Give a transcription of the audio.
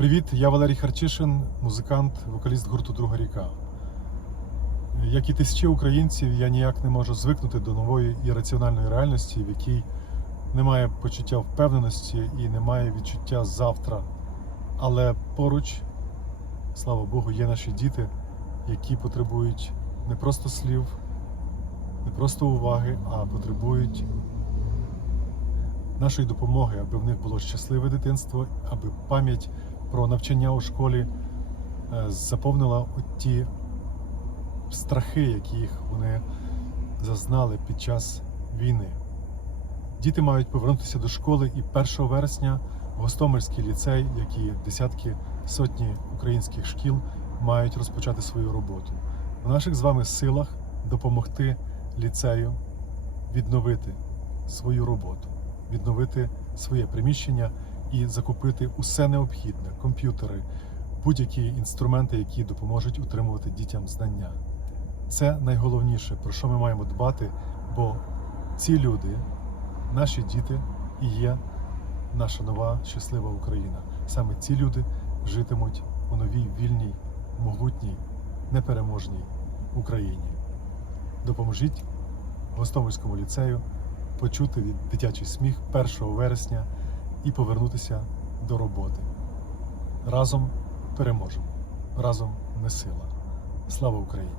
Привіт, я Валерій Харчишин, музикант, вокаліст гурту Друга ріка. Як і тисячі українців, я ніяк не можу звикнути до нової і раціональної реальності, в якій немає почуття впевненості і немає відчуття завтра. Але поруч, слава Богу, є наші діти, які потребують не просто слів, не просто уваги, а потребують нашої допомоги, аби в них було щасливе дитинство, аби пам'ять про навчання у школі е, заповнила ті страхи, яких вони зазнали під час війни. Діти мають повернутися до школи і 1 вересня Гостомельський ліцей, як і десятки сотні українських шкіл, мають розпочати свою роботу. В наших з вами силах допомогти ліцею відновити свою роботу, відновити своє приміщення і закупити усе необхідне комп'ютери, будь-які інструменти, які допоможуть утримувати дітям знання. Це найголовніше, про що ми маємо дбати, бо ці люди, наші діти і є наша нова щаслива Україна. Саме ці люди житимуть у новій вільній, могутній, непереможній Україні. Допоможіть Гостомельському ліцею почути дитячий сміх 1 вересня і повернутися до роботи. Разом переможемо. Разом не сила. Слава Україні!